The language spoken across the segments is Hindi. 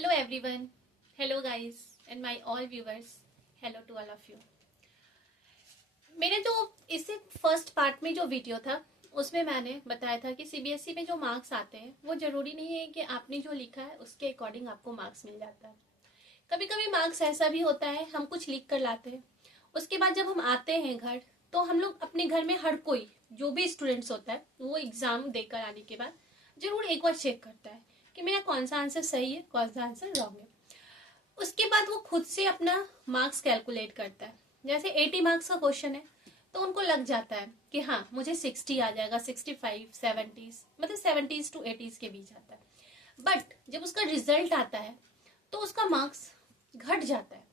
Hello everyone, hello guys and my all viewers, hello to all of you। मेरे जो इससे फर्स्ट पार्ट में जो वीडियो था उसमें मैंने बताया था कि सीबीएसई में जो मार्क्स आते हैं वो जरूरी नहीं है कि आपने जो लिखा है उसके अकॉर्डिंग आपको मार्क्स मिल जाता है। कभी कभी मार्क्स ऐसा भी होता है हम कुछ लिख कर लाते हैं, उसके बाद जब हम आते हैं घर तो हम लोग अपने घर में हर कोई जो भी स्टूडेंट्स होता है वो एग्जाम देकर आने के बाद जरूर एक बार चेक करता है कि मेरा कौन सा आंसर सही है कौन सा आंसर रॉन्ग है। उसके बाद वो खुद से अपना मार्क्स कैलकुलेट करता है। जैसे 80 मार्क्स का क्वेश्चन है तो उनको लग जाता है कि हाँ मुझे 60 आ जाएगा, 65 70 मतलब 70 to 80 के बीच आता है। बट जब उसका रिजल्ट आता है तो उसका मार्क्स घट जाता है,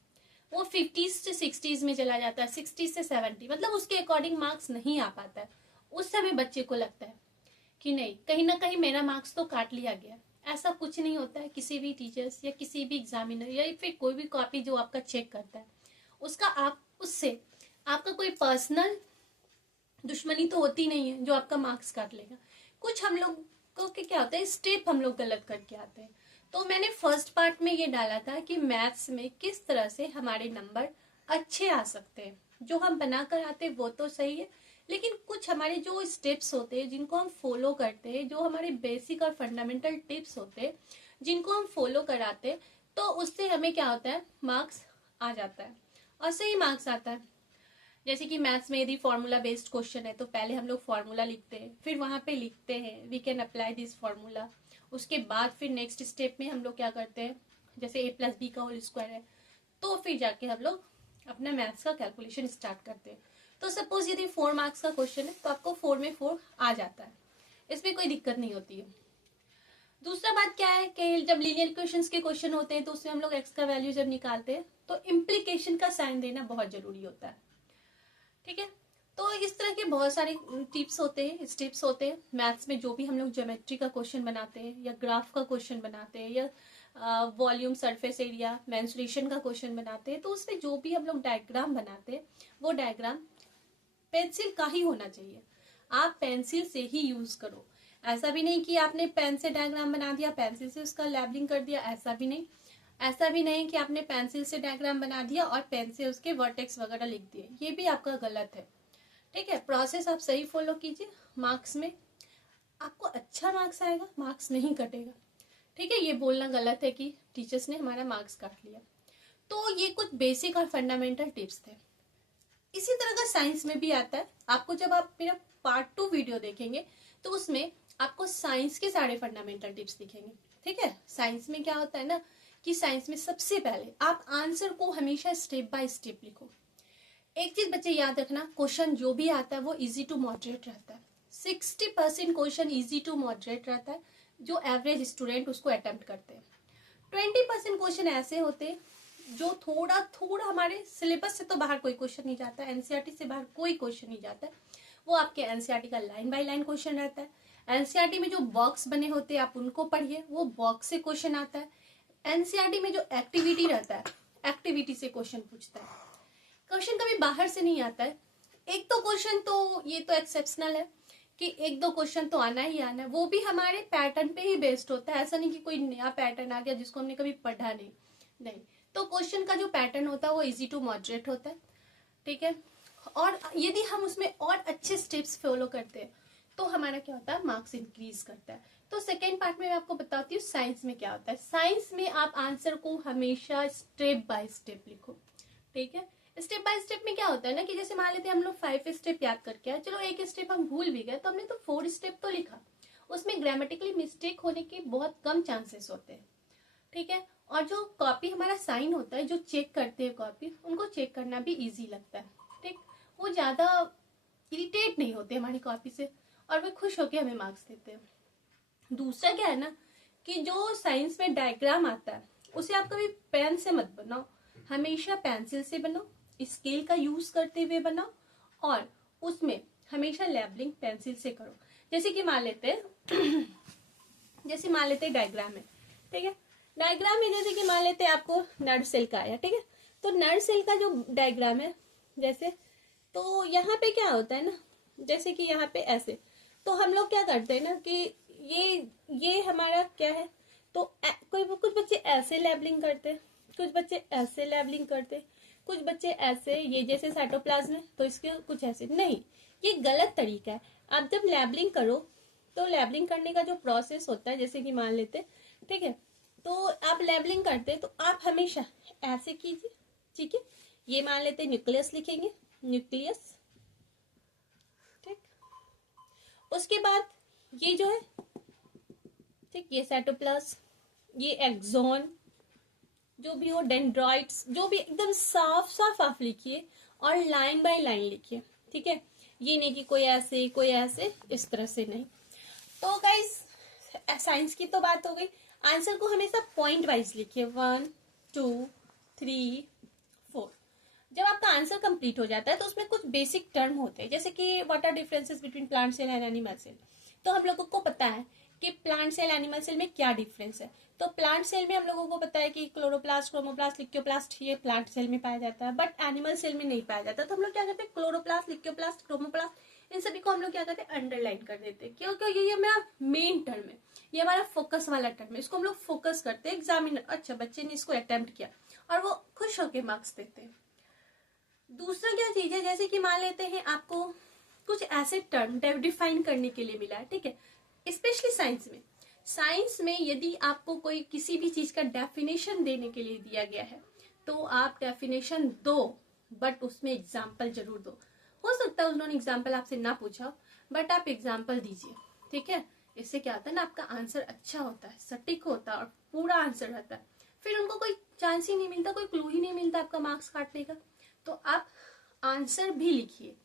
वो 50 से 60 में चला जाता है, 60 से 70 मतलब उसके अकॉर्डिंग मार्क्स नहीं आ पाता है। उस समय बच्चे को लगता है कि नहीं कहीं ना कहीं मेरा मार्क्स तो काट लिया गया। ऐसा कुछ नहीं होता है। किसी भी टीचर्स या किसी भी एग्जामिनर या फिर कोई भी कॉपी जो आपका चेक करता है उसका आप उससे आपका कोई पर्सनल दुश्मनी तो होती नहीं है जो आपका मार्क्स काट लेगा। कुछ हम लोग को क्या होता है स्टेप हम लोग गलत करके आते हैं। तो मैंने फर्स्ट पार्ट में ये डाला था कि मैथ्स में किस तरह से हमारे नंबर अच्छे आ सकते हैं। जो हम बना कर आते हैं वो तो सही है, लेकिन कुछ हमारे जो स्टेप्स होते हैं जिनको हम फॉलो करते हैं, जो हमारे बेसिक और फंडामेंटल टिप्स होते हैं जिनको हम फॉलो कराते हैं, तो उससे हमें क्या होता है मार्क्स आ जाता है और सही मार्क्स आता है। जैसे कि मैथ्स में यदि फॉर्मूला बेस्ड क्वेश्चन है तो पहले हम लोग फॉर्मूला लिखते हैं, फिर वहां पे लिखते हैं we can apply this formula. उसके बाद फिर नेक्स्ट स्टेप में हम लोग क्या करते हैं, जैसे a+b का होल स्क्वायर है तो फिर जाके हम लोग अपना मैथ्स का कैलकुलेशन स्टार्ट करते हैं। तो सपोज यदि 4 मार्क्स का क्वेश्चन है तो आपको 4 में 4 आ जाता है, इसमें कोई दिक्कत नहीं होती है। दूसरा बात क्या है कि जब लीनियर इक्वेशंस के क्वेश्चन होते हैं तो उसमें हम लोग एक्स का वैल्यू जब निकालते हैं तो इम्प्लीकेशन का साइन देना बहुत जरूरी होता है। ठीक है, तो इस तरह के बहुत सारे टिप्स होते हैं, स्टेप्स होते हैं मैथ्स में। जो भी हम लोग ज्योमेट्री का क्वेश्चन बनाते हैं या ग्राफ का क्वेश्चन बनाते हैं या वॉल्यूम सरफेस एरिया मेंसुरेशन का क्वेश्चन बनाते हैं तो उसमें जो भी हम लोग डायग्राम बनाते हैं वो डायग्राम पेंसिल का ही होना चाहिए। आप पेंसिल से ही यूज करो। ऐसा भी नहीं कि आपने पेन से डायग्राम बना दिया पेंसिल से उसका लेबलिंग कर दिया, ऐसा भी नहीं। ऐसा भी नहीं कि आपने पेंसिल से डायग्राम बना दिया और पेन से उसके वर्टेक्स वगैरह लिख दिए, ये भी आपका गलत है। ठीक है, प्रोसेस आप सही फॉलो कीजिए, मार्क्स में आपको अच्छा मार्क्स आएगा, मार्क्स नहीं कटेगा। ठीक है, ये बोलना गलत है कि टीचर्स ने हमारा मार्क्स काट लिया। तो ये कुछ बेसिक और फंडामेंटल टिप्स थे। इसी तरह का साइंस में भी आता है। आपको जब आप मेरा पार्ट 2 वीडियो देखेंगे तो उसमें आपको साइंस के सारे फंडामेंटल टिप्स दिखेंगे। ठीक है, साइंस में क्या होता है ना कि साइंस में सबसे पहले आप आंसर को हमेशा स्टेप बाय स्टेप लिखो। एक चीज बच्चे याद रखना, क्वेश्चन जो भी आता है वो इजी टू मॉडरेट रहता है। 60% क्वेश्चन इजी टू मॉडरेट रहता है जो एवरेज स्टूडेंट उसको अटेम्प्ट करते हैं। 20% क्वेश्चन ऐसे होते हैं जो थोड़ा थोड़ा हमारे सिलेबस से तो बाहर कोई क्वेश्चन नहीं जाता, एनसीईआरटी से बाहर कोई क्वेश्चन नहीं जाता है। वो आपके एनसीईआरटी का लाइन बाय लाइन क्वेश्चन रहता है। एनसीईआरटी में जो बॉक्स बने होते हैं आप उनको पढ़िए, वो बॉक्स से क्वेश्चन आता है। एनसीईआरटी में जो एक्टिविटी रहता है एक्टिविटी से क्वेश्चन पूछता है, क्वेश्चन कभी बाहर से नहीं आता है। एक दो क्वेश्चन तो ये तो एक्सेप्शनल है कि एक दो क्वेश्चन तो आना ही आना है, वो भी हमारे पैटर्न पे ही बेस्ड होता है। ऐसा नहीं कि कोई नया पैटर्न आ गया जिसको हमने कभी पढ़ा नहीं। तो क्वेश्चन का जो पैटर्न होता है वो इजी टू मॉडरेट होता है। ठीक है, और यदि हम उसमें और अच्छे स्टेप्स फॉलो करते हैं तो हमारा क्या होता है मार्क्स इंक्रीज करता है। तो सेकेंड पार्ट में मैं आपको बताती हूँ साइंस में क्या होता है। साइंस में आप आंसर को हमेशा स्टेप बाय स्टेप लिखो। ठीक है, स्टेप बाय स्टेप में क्या होता है ना कि जैसे मान लेते हैं हम लोग 5 स्टेप याद करके आए, चलो एक स्टेप हम भूल भी गए तो हमने तो 4 स्टेप तो लिखा, उसमें ग्रामेटिकली मिस्टेक होने के बहुत कम चांसेस होते हैं। ठीक है, और जो कॉपी हमारा साइन होता है, जो चेक करते हैं कॉपी, उनको चेक करना भी इजी लगता है। ठीक, वो ज्यादा इरिटेट नहीं होते हमारी कॉपी से और वे खुश होकर हमें मार्क्स देते हैं। दूसरा क्या है ना कि जो साइंस में डायग्राम आता है उसे आप कभी पेन से मत बनाओ, हमेशा पेंसिल से बनाओ, स्केल का यूज करते हुए बनाओ और उसमें हमेशा लेबलिंग पेंसिल से करो। जैसे कि मान लेते हैं जैसे मान लेते हैं डायग्राम है। ठीक है, डायग्राम में जैसे कि मान लेते हैं आपको नर्व सेल का आया। ठीक है, तो नर्व सेल का जो डायग्राम है जैसे, तो यहाँ पे क्या होता है ना जैसे कि यहाँ पे ऐसे, तो हम लोग क्या करते हैं ना कि ये हमारा क्या है, तो कोई कुछ बच्चे ऐसे लेबलिंग करते, कुछ बच्चे ऐसे लेबलिंग करते, कुछ बच्चे ऐसे, ये जैसे साइटोप्लाज्म है तो इसके कुछ ऐसे। नहीं, ये गलत तरीका है। आप जब लेबलिंग करो तो लेबलिंग करने का जो प्रोसेस होता है, जैसे कि मान लेते, ठीक है, तो आप लेबलिंग करते तो आप हमेशा ऐसे कीजिए, ठीक है। ये मान लेते न्यूक्लियस लिखेंगे, न्यूक्लियस, ठीक। उसके बाद ये जो है, ठीक, ये साइटोप्लाज्म, ये एक्सॉन, जो भी हो, डेंड्राइट्स, जो भी, एकदम साफ साफ आप लिखिए और लाइन बाय लाइन लिखिए, ठीक है। ये नहीं कि कोई ऐसे कोई ऐसे, इस तरह से नहीं। तो गाइस, साइंस की तो बात हो गई। आंसर को हमेशा पॉइंट वाइज लिखिए, 1 2 3 4। जब आपका आंसर कंप्लीट हो जाता है तो उसमें कुछ बेसिक टर्म होते हैं, जैसे कि what are differences between plant cell and animal cell. तो हम लोगों को पता है कि प्लांट सेल एनिमल सेल में क्या डिफरेंस है। तो प्लांट सेल में हम लोगों को पता है कि क्लोरोप्लास्ट, क्रोमोप्लास्ट, लिक्योप्लास्ट, ये प्लांट सेल में पाया जाता है, बट एनिमल सेल में नहीं पाया जाता। तो हम लोग क्या करते हैं, क्लोरोप्लास्ट, लिक्योप्लास्ट, क्रोमोप्लास्ट, इन सभी को हम लोग क्या करते हैं, अंडरलाइन कर देते हैं, क्योंकि ये हमारा मेन टर्म है, ये हमारा फोकस वाला टर्म है, इसको हम लोग फोकस करते हैं। एग्जामिनर, अच्छा बच्चे ने इसको अटेम्प्ट किया और वो खुश होकर मार्क्स देते हैं। दूसरा क्या चीज है, जैसे कि मान लेते हैं आपको कुछ ऐसे टर्म डिफाइन करने के लिए मिला है, ठीक है, स्पेशली साइंस में यदि आपको कोई किसी भी चीज का डेफिनेशन देने के लिए दिया गया है तो आप डेफिनेशन दो, बट उसमें एग्जाम्पल जरूर दो। हो सकता है उन्होंने एग्जाम्पल आपसे ना पूछा, बट आप एग्जाम्पल दीजिए, ठीक है। इससे क्या होता है ना, आपका आंसर अच्छा होता है, सटीक होता है और पूरा आंसर रहता है। फिर उनको कोई चांस ही नहीं मिलता, कोई क्लू ही नहीं मिलता आपका मार्क्स काटने का। तो आप आंसर भी लिखिए,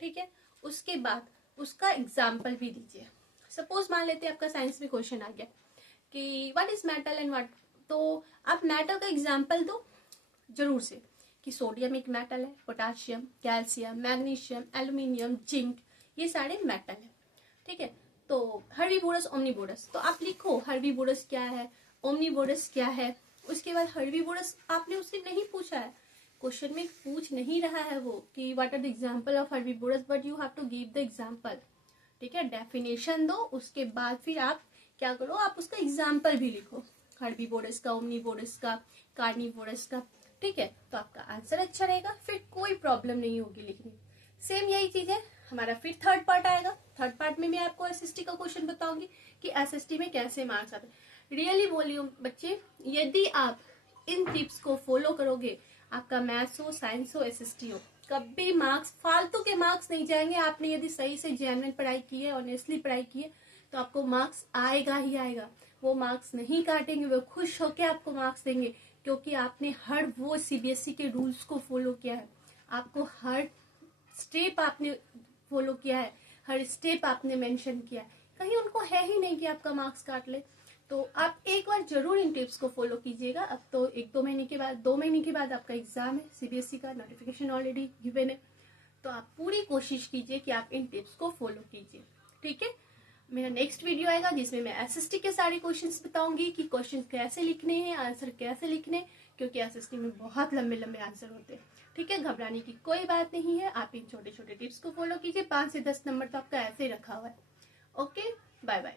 ठीक है, उसके बाद उसका एग्जाम्पल भी दीजिए। सपोज मान लेते हैं आपका साइंस में क्वेश्चन आ गया कि what is metal and what, तो आप मेटल का एग्जाम्पल दो जरूर से कि सोडियम एक मेटल है, potassium, calcium, magnesium, aluminium, zinc, ये सारे मेटल है, ठीक है। तो हर्बीवोरस, ओमनीवोरस, तो आप लिखो हर्बीवोरस क्या है, ओमनीवोरस क्या है। उसके बाद हर्बीवोरस आपने उससे नहीं पूछा है, क्वेश्चन में पूछ नहीं रहा है वो कि what are the example of herbivorous, but you have to give the example, ठीक है। डेफिनेशन दो, उसके बाद फिर आप क्या करो, आप उसका एग्जाम्पल भी लिखो, हर्बीवोरस का, ओमनीवोरस का, कार्निवोरस का, ठीक है। तो आपका आंसर अच्छा रहेगा, फिर कोई प्रॉब्लम नहीं होगी लिखने। सेम यही चीज है हमारा। फिर थर्ड पार्ट आएगा, थर्ड पार्ट में मैं आपको एसएसटी का क्वेश्चन बताऊंगी कि एसएसटी में कैसे मार्क्स आते हैं। रियली बोलियो बच्चे, यदि आप इन टिप्स को फॉलो करोगे, आपका मैथ्स हो, साइंस हो, एसएसटी हो, कभी मार्क्स, फालतू के मार्क्स नहीं जाएंगे। आपने यदि सही से जेन्युइन पढ़ाई की है, ऑनेस्टली पढ़ाई की है, तो आपको मार्क्स आएगा ही आएगा। वो मार्क्स नहीं काटेंगे, वो खुश होकर आपको मार्क्स देंगे, क्योंकि आपने हर वो सीबीएसई के रूल्स को फॉलो किया है, आपको हर स्टेप आपने फॉलो किया है, हर स्टेप आपने मेंशन किया है। कहीं उनको है ही नहीं कि आपका मार्क्स काट ले। तो आप एक बार जरूर इन टिप्स को फॉलो कीजिएगा। अब तो 1-2 महीने के बाद, 2 महीने के बाद आपका एग्जाम है, सीबीएसई का नोटिफिकेशन ऑलरेडी गिवन है। तो आप पूरी कोशिश कीजिए कि आप इन टिप्स को फॉलो कीजिए, ठीक है। मेरा नेक्स्ट वीडियो आएगा जिसमें मैं एसएसटी के सारे क्वेश्चंस बताऊंगी कि क्वेश्चन कैसे लिखने हैं, आंसर कैसे लिखने हैं, क्योंकि एसएसटी में बहुत लंबे लंबे आंसर होते हैं, ठीक है। घबराने की कोई बात नहीं है, आप इन छोटे छोटे टिप्स को फॉलो कीजिए। 5 से 10 नंबर तो आपका ऐसे ही रखा हुआ है। Okay, bye bye.